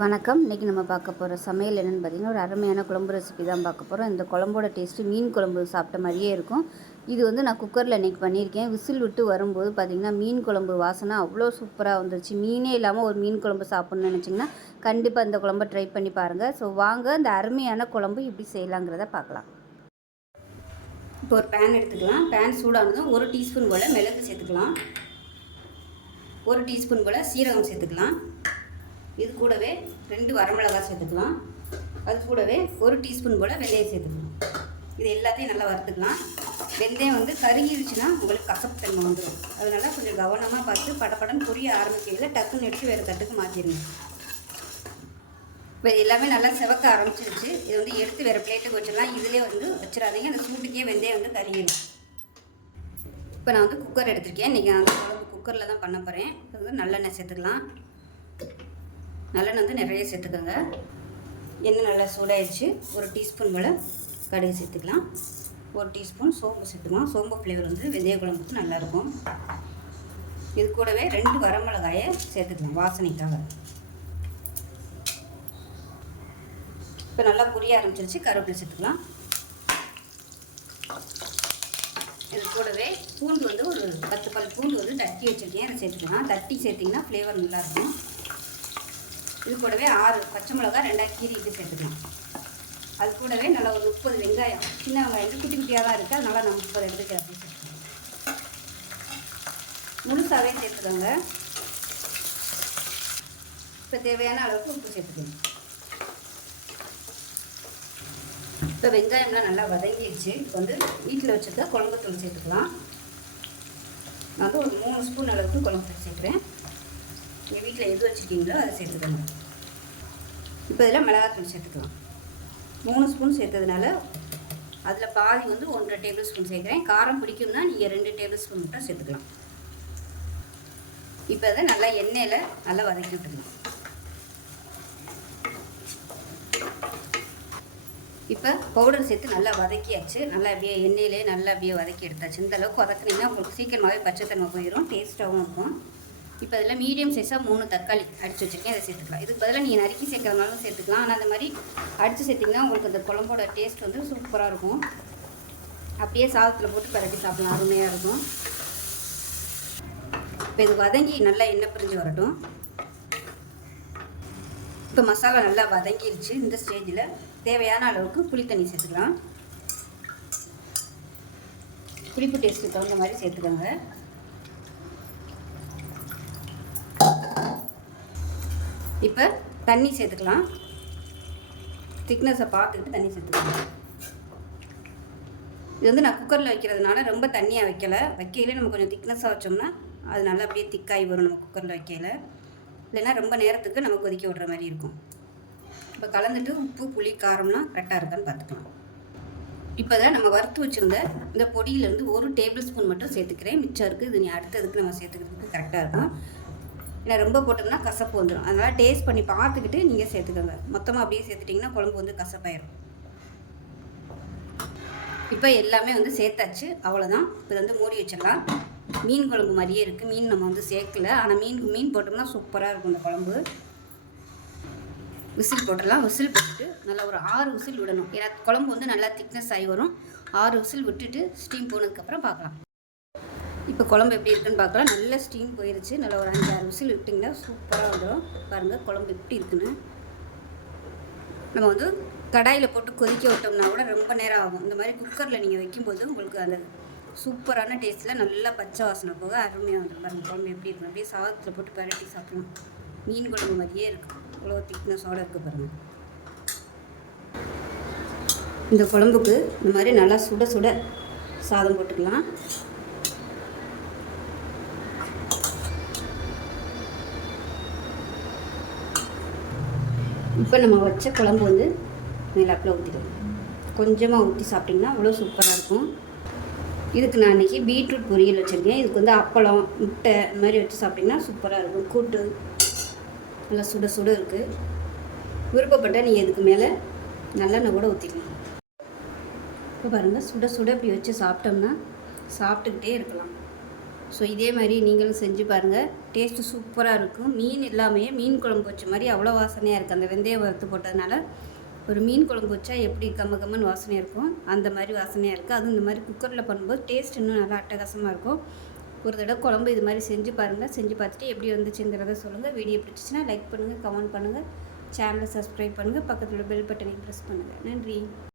வணக்கம். இன்றைக்கி நம்ம பார்க்க போகிற சமையல் என்னென்னு பார்த்தீங்கன்னா ஒரு அருமையான குழம்பு ரெசிபி தான் பார்க்க போகிறோம் இந்த குழம்போட டேஸ்ட்டு மீன் குழம்பு சாப்பிட்ட மாதிரியே இருக்கும். இது வந்து நான் குக்கரில் இன்றைக்கி பண்ணியிருக்கேன். விசில் விட்டு வரும்போது பார்த்திங்கன்னா மீன் குழம்பு வாசனை அவ்வளோ சூப்பராக வந்துருச்சு. மீனே இல்லாமல் ஒரு மீன் குழம்பு சாப்பிட்ணுன்னு நினச்சிங்கன்னா கண்டிப்பாக இந்த குழம்பை ட்ரை பண்ணி பாருங்கள் ஸோ வாங்க இந்த அருமையான குழம்பு இப்படி செய்யலாங்கிறத பார்க்கலாம். இப்போ ஒரு பேன் எடுத்துக்கலாம். பேன் சூடானதும் ஒரு டீஸ்பூன் போல் மிளகு சேர்த்துக்கலாம். ஒரு டீஸ்பூன் போல் சீரகம் சேர்த்துக்கலாம். இது கூடவே ரெண்டு வரமிளகாய் சேர்த்துக்கலாம். அது கூடவே ஒரு டீஸ்பூன் போல் வெந்தயம் சேர்த்துக்கலாம். இது எல்லாத்தையும் நல்லா வறுத்துக்கலாம். வெந்தயம் வந்து கருகிருச்சுன்னா உங்களுக்கு கசப்புத்தன்மை வந்துடும் அதனால கொஞ்சம் கவனமாக பார்த்து படப்படன்னு பொரிய ஆரம்பிக்கையில் டக்குன்னு எடுத்து வேறு தட்டுக்கு மாற்றிடுங்க இப்போ எல்லாமே நல்லா செவக்க ஆரம்பிச்சிருச்சு. இதை வந்து எடுத்து வேறு பிளேட்டுக்கு வச்சிடலாம். இதிலே வந்து வச்சிடாதீங்க. அந்த சூட்டுக்கே வெந்தயம் வந்து கருகிடும் இப்போ நான் வந்து குக்கர் எடுத்திருக்கேன். இன்றைக்கி நான் வந்து குக்கரில் தான் பண்ண போகிறேன் அது வந்து நல்லெண்ணெய் சேர்த்துக்கலாம். நல்லெண்ணெய் வந்து நிறைய சேர்த்துக்கோங்க. எண்ணெய் நல்லா சூடாயிடுச்சு. ஒரு டீஸ்பூன் போல் கடுகு சேர்த்துக்கலாம். ஒரு டீஸ்பூன் சோம்பு சேர்த்துக்கலாம். சோம்பு ஃப்ளேவர் வந்து வெந்தய குழம்புக்கு நல்லாயிருக்கும். இது கூடவே ரெண்டு வரமிளகாயை சேர்த்துக்கலாம் வாசனைக்காக. இப்போ நல்லா புரிய ஆரம்பிச்சிருச்சு. கருவேப்பிலை சேர்த்துக்கலாம். இது கூடவே பூண்டு வந்து ஒரு பத்து பல் பூண்டு வந்து தட்டி வச்சுருக்கேன். அதை சேர்த்துக்கலாம். தட்டி சேர்த்திங்கன்னா ஃப்ளேவர் நல்லாயிருக்கும். இது கூடவே ஆறு பச்சை மிளகா ரெண்டாக கீரிட்டு சேர்த்துக்கலாம். அது கூடவே நல்லா ஒரு முப்பது வெங்காயம். சின்ன வெங்காயம் குட்டி குட்டியாக தான் இருக்குது அதனால் நான் முப்பது எடுத்துக்கிறேன் அப்படி முழுசாகவே சேர்த்துக்கோங்க. இப்போ தேவையான அளவுக்கு உப்பு சேர்த்துக்கோங்க. இப்போ வெங்காயம்லாம் நல்லா வதங்கிடுச்சு. இப்போ வந்து வீட்டில் வச்சுருக்க குழம்புத்தூள் சேர்த்துக்கலாம். நான் வந்து ஒரு மூணு ஸ்பூன் அளவுக்கு குழம்புத்தூள் சேர்க்குறேன். நீங்கள் வீட்டில் எது வச்சுருக்கீங்களோ அதை சேர்த்துக்கோங்க. இப்போ இதில் மிளகாத்தூள் சேர்த்துக்கலாம். மூணு ஸ்பூன் சேர்த்ததுனால அதில் பாதி வந்து ஒன்றரை டேபிள் ஸ்பூன் சேர்க்குறேன். காரம் பிடிக்கும்னா நீங்கள் ரெண்டு டேபிள் ஸ்பூன் மட்டும் சேர்த்துக்கலாம். இப்போ அதை நல்லா எண்ணெயில் நல்லா வதக்கி விட்டுருங்க இப்போ பவுடர் சேர்த்து நல்லா வதக்கியாச்சு. நல்லா அப்படியே எண்ணெயிலே நல்லா அப்படியே வதக்கி எடுத்தாச்சு. இந்த அளவுக்கு வதக்குனீங்கன்னா உங்களுக்கு சீக்கிரமாகவே பச்சைத்தன்மை போயிடும் டேஸ்ட்டாகவும் இருக்கும். இப்போ அதில் மீடியம் சைஸாக மூணு தக்காளி அடித்து வச்சுருக்கேன் அதை சேர்த்துக்கலாம். இதுக்கு பதிலாக நீங்கள் நறுக்கி சேர்க்கறதுனாலும் சேர்த்துக்கலாம். ஆனால் அந்த மாதிரி அடித்து சேர்த்திங்கன்னா உங்களுக்கு அந்த குழம்போட டேஸ்ட் வந்து சூப்பராக இருக்கும். அப்படியே சாதத்தில் போட்டு பரட்டி சாப்பிடலாம். அருமையாக இருக்கும். இப்போ இது வதங்கி நல்லா எண்ணெய் பிரிஞ்சு வரட்டும். இப்போ மசாலா நல்லா வதங்கிருச்சு. இந்த ஸ்டேஜில் தேவையான அளவுக்கு புளி தண்ணி சேர்த்துக்கலாம். புளிப்பு டேஸ்ட்டுக்கு தகுந்த மாதிரி சேர்த்துக்கோங்க. இப்போ தண்ணி சேர்த்துக்கலாம். திக்னஸை பார்த்துக்கிட்டு தண்ணி சேர்த்துக்கலாம். இது வந்து நான் குக்கரில் வைக்கிறதுனால ரொம்ப தண்ணியாக வைக்கலை. வைக்கையிலே நம்ம கொஞ்சம் திக்னஸாக வச்சோம்னா அது நல்லா அப்படியே திக்காகி வரும் நம்ம குக்கரில் வைக்கையில். இல்லைன்னா ரொம்ப நேரத்துக்கு நம்ம கொதிக்க விடுற மாதிரி இருக்கும். இப்போ கலந்துட்டு உப்பு புளி காரம்லாம் கரெக்டாக இருக்கான்னு பார்த்துக்கலாம். இப்போ தான் நம்ம வறுத்து வச்சுருந்த இந்த பொடியிலேருந்து ஒரு டேபிள் ஸ்பூன் மட்டும் சேர்த்துக்கிறேன். மிச்சம் இருக்குது இது நீ அடுத்ததுக்கு நம்ம சேர்த்துக்கிறதுக்கு கரெக்டாக இருக்கும். ஏன்னா ரொம்ப போட்டோம்னா கசப்பு வந்துடும் அதனால் டேஸ்ட் பண்ணி பார்த்துக்கிட்டு நீங்கள் சேர்த்துக்கோங்க. மொத்தமாக அப்படியே சேர்த்துட்டிங்கன்னா குழம்பு வந்து கசப்பாயிடும் இப்போ எல்லாமே வந்து சேர்த்தாச்சு. அவ்வளோதான் இப்போ வந்து மூடி வச்சிடலாம். மீன் குழம்பு மாதிரியே இருக்குது மீன் நம்ம வந்து சேர்க்கல. ஆனால் மீன் மீன் போட்டோம்னா சூப்பராக இருக்கும் இந்த குழம்பு. விசில் போட்டுடலாம். விசில் போட்டுட்டு நல்லா ஒரு ஆறு விசில் விடணும். ஏன்னா குழம்பு வந்து நல்லா திக்னஸ் ஆகி வரும். ஆறு விசில் விட்டுட்டு ஸ்டீம் போனதுக்கப்புறம் பார்க்கலாம். இப்போ குழம்பு எப்படி இருக்குன்னு பார்க்கலாம். நல்ல ஸ்டீம் போயிருச்சு. நல்லா ஒரு அஞ்சாறு விசில் விட்டிங்கன்னா சூப்பராக வந்துடும். பாருங்கள் குழம்பு எப்படி இருக்குன்னு. நம்ம வந்து கடாயில் போட்டு கொதிக்க விட்டோம்னா கூட ரொம்ப நேரம் ஆகும். இந்த மாதிரி குக்கரில் நீங்கள் வைக்கும்போது உங்களுக்கு அந்த சூப்பரான டேஸ்ட்டில் நல்லா பச்சை வாசனை போக அருமையாக வந்துடும். பாருங்கள் குழம்பு எப்படி இருக்கும் அப்படியே சாதத்தில் போட்டு பரட்டி சாப்பிடலாம். மீன் குழம்பு மாதிரியே இருக்கும் இவ்வளோ திக்னஸோடு இருக்குது பாருங்கள் இந்த குழம்புக்கு இந்த மாதிரி நல்லா சுட சுட சாதம் போட்டுக்கலாம். இப்போ நம்ம வச்ச குழம்பு வந்து மேலாப்பில் ஊற்றிடுவோம் கொஞ்சமாக ஊற்றி சாப்பிட்டிங்கன்னா அவ்வளோ சூப்பராக இருக்கும். இதுக்கு நான் இன்றைக்கி பீட்ரூட் பொரியல் வச்சுருக்கேன். இதுக்கு வந்து அப்பளம் முட்டை இந்த மாதிரி வச்சு சாப்பிட்டிங்கன்னா சூப்பராக இருக்கும். கூட்டு நல்லா சுட சுட இருக்குது விருப்பப்பட்டால் நீங்கள் இதுக்கு மேலே நல்லெண்ணெய் கூட ஊற்றிக்கலாம் இப்போ பாருங்கள் சுட சுட இப்படி வச்சு சாப்பிட்டோம்னா சாப்பிட்டுக்கிட்டே இருக்கலாம். ஸோ இதே மாதிரி நீங்களும் செஞ்சு பாருங்கள் டேஸ்ட்டு சூப்பராக இருக்கும். மீன் எல்லாமே மீன் குழம்பு வச்ச மாதிரி அவ்வளோ வாசனையாக இருக்குது அந்த வெந்தயம் வறுத்து போட்டதுனால ஒரு மீன் குழம்பு வச்சா எப்படி கம்ம கம்மன்னு வாசனையாக இருக்கும். அந்த மாதிரி வாசனையாக இருக்குது அதுவும் இந்த மாதிரி குக்கரில் பண்ணும்போது டேஸ்ட் இன்னும் நல்லா அட்டகாசமாக இருக்கும். ஒரு தடவை குழம்பு இது மாதிரி செஞ்சு பாருங்கள் செஞ்சு பார்த்துட்டு எப்படி வந்துச்சுங்கிறத சொல்லுங்கள் வீடியோ பிடிச்சிச்சின்னா லைக் பண்ணுங்கள் கமெண்ட் பண்ணுங்கள் சேனலை சப்ஸ்கிரைப் பண்ணுங்கள் பக்கத்தில் பெல் பட்டனையும் ப்ரெஸ் பண்ணுங்கள் நன்றி.